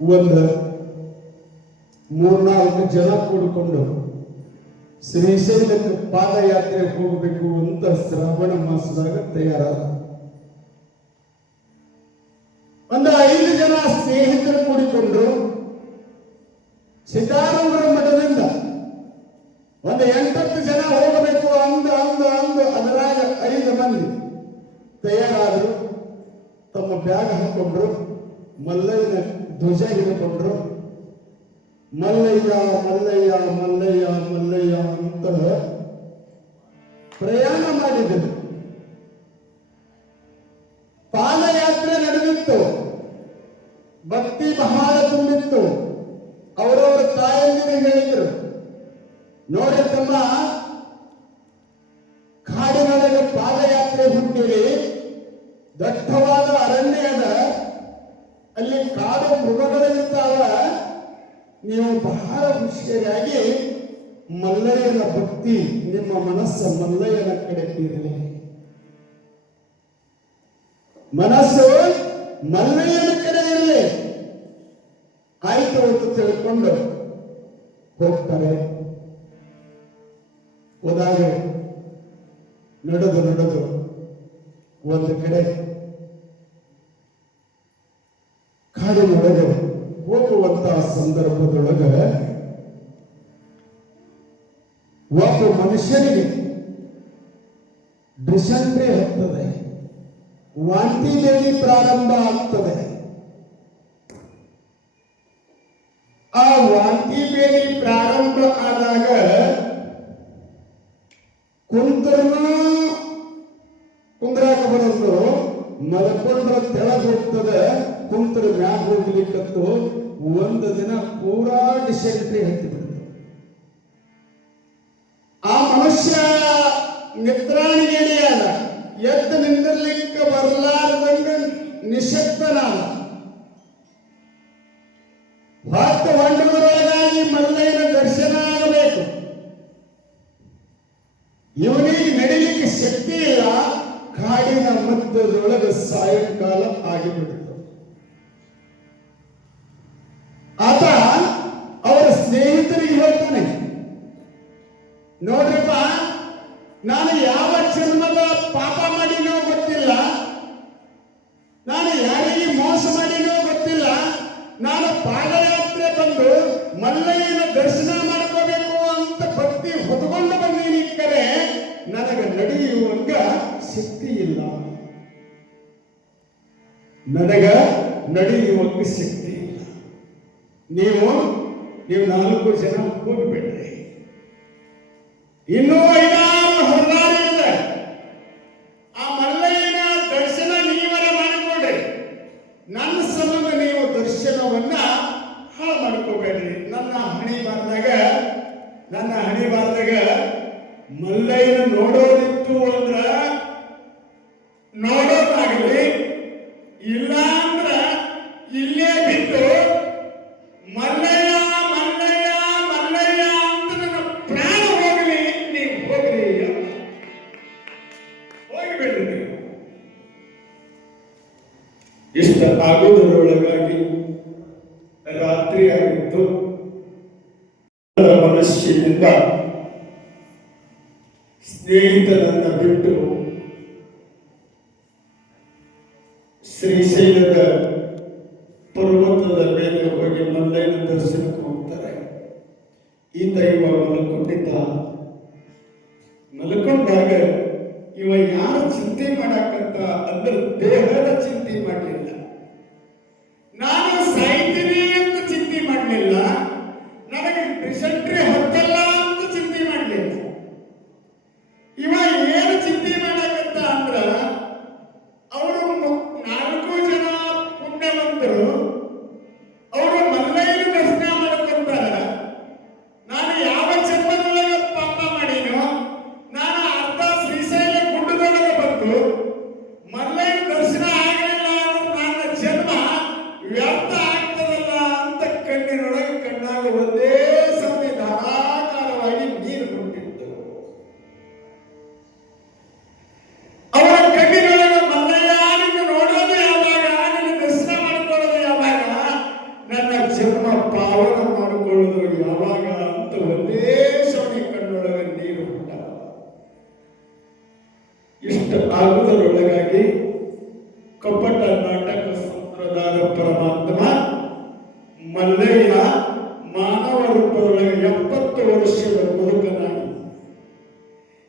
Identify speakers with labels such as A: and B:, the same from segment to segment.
A: ಒಂದು ಮೂರ್ನಾಲ್ಕು ಜನ ಕೂಡಿಕೊಂಡು ಶ್ರೀಶೈಲಕ್ಕೆ ಪಾದಯಾತ್ರೆ ಹೋಗಬೇಕು ಅಂತ ಶ್ರಾವಣ ಮಾಸದಾಗ ತಯಾರಾದ. ಒಂದು ಐದು ಜನ ಸ್ನೇಹಿತರು ಕೂಡಿಕೊಂಡು ಸಿದ್ದಾರೂಢರ ಮಠದಿಂದ ಒಂದು ಎಂಟತ್ತು ಜನ ಹೋಗಬೇಕು ಅಂದ ಅಂದ ಅಂದು ಅದರಾಗ ಐದು ಮಂದಿ ತಯಾರಾದರು. ತಮ್ಮ ಬ್ಯಾಗ್ ಹಾಕೊಂಡ್ರು, ಮಲ್ಲಯ್ಯನ ಧ್ವಜ ಹಿಡ್ಕೊಂಡ್ರು ಮಲ್ಲಯ್ಯ ಮಲ್ಲಯ್ಯ ಮಲ್ಲಯ್ಯ ಮಲ್ಲಯ್ಯ ಅಂತ ಪ್ರಯಾಣ ಮಾಡಿದರು. ಪಾದಯಾತ್ರೆ ನಡೆದಿತ್ತು. ಭಕ್ತಿ ಬಹಳ ತುಂಬಿತ್ತು. ಅವರವರ ತಾಯಂದಿರಿಗೆ ಹೇಳಿದ್ರು, ನೋಡಿ ತಮ್ಮ, ಕಾಡಿನೊಳಗೆ ಪಾದಯಾತ್ರೆ ಹುಟ್ಟಿರಿ, ದಟ್ಟವಾದ ಕಾಡು ನೀವು ಬಹಳ ಖುಷಿಯಾಗಿ ಮಲ್ಲಯ್ಯನ ಭಕ್ತಿ, ನಿಮ್ಮ ಮನಸ್ಸು ಮಲ್ಲಯ್ಯನ ಕಡೆ ಇರಲಿ ಮನಸ್ಸು ಮಲ್ಲಯ್ಯನ ಕಡೆ ಇರಲಿ. ಆಯ್ತು ಅಂತ ತಿಳ್ಕೊಂಡು ಹೋಗ್ತಾರೆ. ಹೋದಾಗ ನಡೆದು ನಡೆದು ಒಂದು ಕಡೆ ಕಾಡಿನೊಳಗೆ ಹೋಗುವಂತಹ ಸಂದರ್ಭದೊಳಗೆ ಒಬ್ಬ ಮನುಷ್ಯನಿಗೆ ಡಿಸೆಂಟ್ರಿ ಹತ್ತದೆ ವಾಂತಿ ಬೇಡಿ ಪ್ರಾರಂಭ ಆಗ್ತದೆ. ಆ ವಾಂತಿ ಬೇಡಿ ಪ್ರಾರಂಭ ಆದಾಗ ಕುಂತರ್ನು ಕುಂದ್ರಾಕ ಬರೋದು ಮಲಕೊಂಡ್ರ ತೆಳಗ್ ಹೋಗ್ತದೆ ಕುಂತರ ಮ್ಯಾಗ ಹೋಗ್ಲಿಕ್ಕತ್ತು ಒಂದು ದಿನ ಪೂರಾ ಡಿಸೆಂಟ್ರಿ ಹತ್ತಿ ಬಿಡ್ತು ಆ ಮನುಷ್ಯ ನಿದ್ರಾಣಿಗೆಡಿಯಾದ ಎದ್ದು ನಿಂದಿರ್ಲಿಕ್ಕೆ ಬರಲಾರದಂಗ ನಿಶಕ್ತನಾದ. ಹೊತ್ತು ಹೊಂಡುವುದಾಗಿ ಮಲ್ಲಯ್ಯನ ದರ್ಶನ ಆಗಬೇಕು. ಇವನಿಗೆ ನಡಿಲಿಕ್ಕೆ ಶಕ್ತಿ ಇಲ್ಲ, ಕಾಡಿನ ಮಧ್ಯದೊಳಗೆ ಸಾಯಂಕಾಲ ಆಗಿಬಿಡ್ತು ಆತ ಅವರ ಸ್ನೇಹಿತರಿಗೆ ಹೇಳ್ತಾನೆ, ನೋಡ್ರಪ್ಪ, ನಾನು ಯಾವ ಜನ್ಮದ ಪಾಪ ಮಾಡಿನೋ ಗೊತ್ತಿಲ್ಲ. ನಾನು ಯಾರಿಗೆ ಮೋಸ ಮಾಡಿನೋ ಗೊತ್ತಿಲ್ಲ. ನಾನು ಪಾದಯಾತ್ರೆ ಬಂದು ಮಲ್ಲಯ್ಯನ ದರ್ಶನ ಮಾಡ್ಕೋಬೇಕು ಅಂತ ಭಕ್ತಿ ಹೊತ್ಕೊಂಡು ಬಂದೀನಿ ಕರೆ ನನಗೆ ನಡೆಯುವಂಗ ಶಕ್ತಿ ಇಲ್ಲ. ನನಗ ನಡೆಯುವಂಗ ಶಕ್ತಿ ನೀವು ನೀವು ನಾಲ್ಕು ಜನ ಹೋಗ್ಬಿಡ್ರಿ ಇನ್ನೂ ಐದಾರು ಹೊರದಾರಿ ಇದೆ. ಆ ಮಲ್ಲಯ್ಯನ ದರ್ಶನ ನೀವರ ಮಾಡಿಕೊಡ್ರಿ. ನನ್ನ ಸಂಬಂಧ ನೀವು ದರ್ಶನವನ್ನ ಹಾಳು ಮಾಡ್ಕೋಬೇಡ್ರಿ ನನ್ನ ಹಣಿ ಬಾರ್ದಾಗ, ನನ್ನ ಹಣಿ ಬಾರ್ದಾಗ ಮಲ್ಲಯ್ಯನ ನೋಡೋದಿತ್ತು ಅಂದ್ರ ನೋಡೋದಾಗಲಿ ಇಷ್ಟ ಆಗೋದರೊಳಗಾಗಿ ರಾತ್ರಿ ಆಗಿತ್ತು. ಮನಸ್ಸಿನಿಂದ ಸ್ನೇಹಿತನನ್ನ ಬಿಟ್ಟು ಶ್ರೀಶೈಲದ ಪರ್ವತದ ಮೇಲೆ ಹೋಗಿ ಮಲ್ಲಯ್ಯನ ದರ್ಶನಕ್ಕೆ ಹೋಗ್ತಾರೆ. ಈ ದೈವ ಮಲ್ಕೊಂಡಿದ್ದ. ಮಲ್ಕೊಂಡಾಗ ಇವ ಯಾರು ಚಿಂತೆ ಮಾಡಕ್ಕಂತ ಅಂದ್ರೆ ದೇಹದ ಚಿಂತೆ ಮಾಡಲಿಲ್ಲ.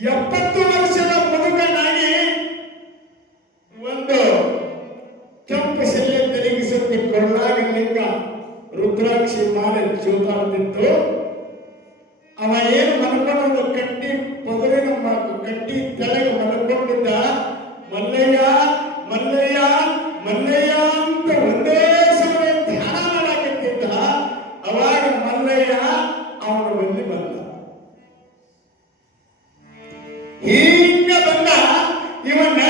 B: ಎಪ್ಪತ್ತು ವರ್ಷದ ಮುದುಕನಾಗಿ ಒಂದು ಕೆಂಪು ಶಿಲೆ ತಿರುಗಿಸುತ್ತಿ ಲಿಂಗ ರುದ್ರಾಕ್ಷಿ ಮಾಲೆ ಚೂತಾಡ್ತಿತ್ತು ಅವ ಏನು ಮಲ್ಕೊಂಡು ಕಟ್ಟಿ ಪದವಿನ ಕಟ್ಟಿ ತೆಳಗೆ ಮಲ್ಕೊಂಡಿದ್ದ, ಮಲ್ಲಯ್ಯ ಮಲ್ಲಯ್ಯ ಮಲ್ಲಯ್ಯ ಅಂತ ಒಂದೇ ಸಮಯ ಧ್ಯಾನ ಮಾಡಾಕತ್ತಿದ್ದ. ಅವಾಗ ಮಲ್ಲಯ್ಯ ಅವನು ಹಿಂಗ ಬಂದ ಇವನ್ನ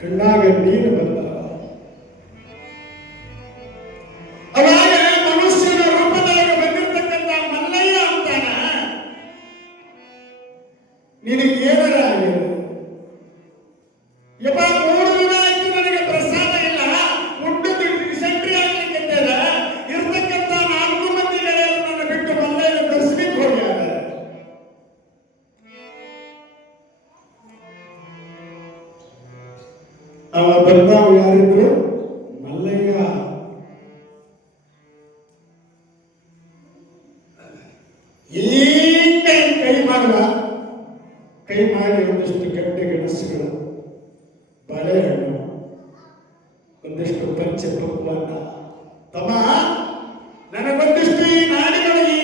B: ಕಣ್ಣಾಗ ನೀರು ಬಂದ ಬರ್ತಾವ ಯಾರಿದ್ರು? ಮಲ್ಲಯ್ಯ. ಈಗ ಕೈ ಮಾಡಿದ ಕೈ ಮಾಡಿ ಒಂದಿಷ್ಟು ಗಡ್ಡೆ ಗಣಸುಗಳು ಬಾಳೆಹಣ್ಣು, ಒಂದಿಷ್ಟು ಪಂಚ ಪಕ್ವನ್ನ. ತಮ್ಮ, ನನಗೊಂದಿಷ್ಟು ಈ ನಾಡಿನ ಈ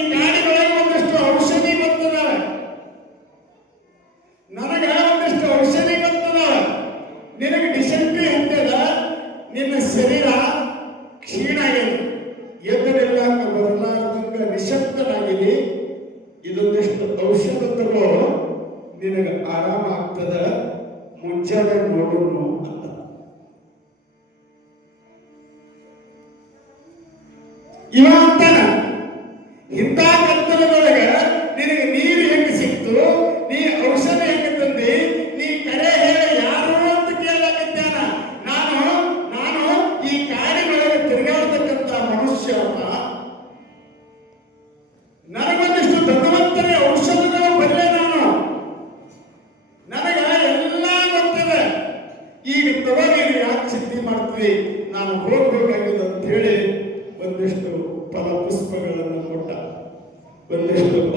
B: ಮುಂಜಾನೆ ನೋಡೋನು ಇವ ಅಂತಾನ ಇಂಥ ನಿನಗೆ ನೀರು ಹೆಂಗೆ ಸಿಕ್ತು? ನೀ ಔಷಧಿ ಹೆಂಗೆ ತಂದಿ? ನೀ ಕರೆ ಹೇಳ ಯಾರು ಅಂತ ಕೇಳಲಾಗಿದ್ದಾನ? ನಾನು ನಾನು ಈ ಕಾಡಿನೊಳಗೆ ತಿರುಗಾಡ್ತಕ್ಕಂಥ ಮನುಷ್ಯ ಅಂತ. ನನಗೊಂದಿಷ್ಟು ಧನವಂತರೇ ಔಷಧ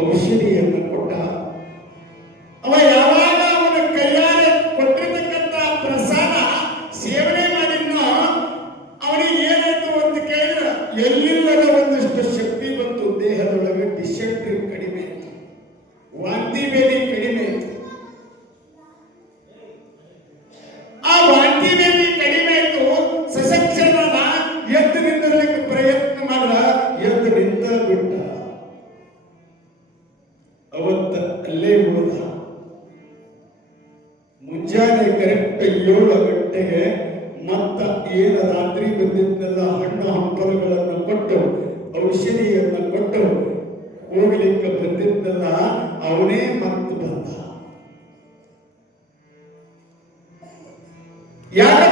B: ಔಷಧಿಯನ್ನು ಕೊಟ್ಟ. ಅವ ಯಾವಾಗ ಅವನ ಕೈಯಾರೆ ಕೊಟ್ಟಿರ್ತಕ್ಕಂತ ಪ್ರಸಾದ ಸೇವನೆ ಮಾಡಿದ್ನ, ಅವನಿಗೆ ಏನಾಯ್ತು ಅಂತ ಕೇಳಿದ್ರೆ ಎಲ್ಲಿಲ್ಲದ ಒಂದಷ್ಟು ಶಕ್ತಿ ಬಂತು, ದೇಹದೊಳಗೆ ಡಿಶಕ್ತಿ ಕಡಿಮೆ. ವಾಂತಿ ಮುಂಜಾನೆ
A: ಕರೆಕ್ಟ್ ಏಳು ಗಂಟೆಗೆ ಮತ್ತ ಏನ ರಾತ್ರಿ ಬಂದಿದ್ದೆಲ್ಲ ಹಣ್ಣು ಹಂಪಲುಗಳನ್ನು ಕೊಟ್ಟು, ಔಷಧಿಯನ್ನು ಕೊಟ್ಟು ಹೋಗ್ಲಿಕ್ಕೆ ಬಂದಿದ್ದೆಲ್ಲ ಅವನೇ ಮತ್ತು ಬಂದ.
B: ಯಾಕ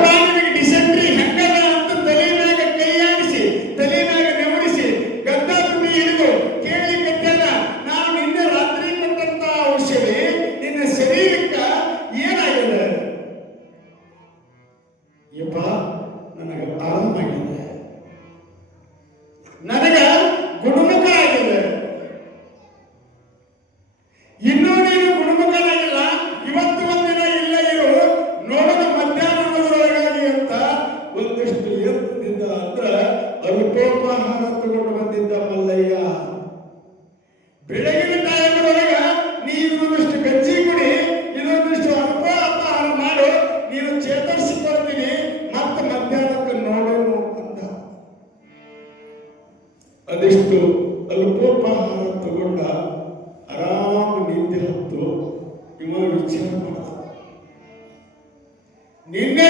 B: నిన్నే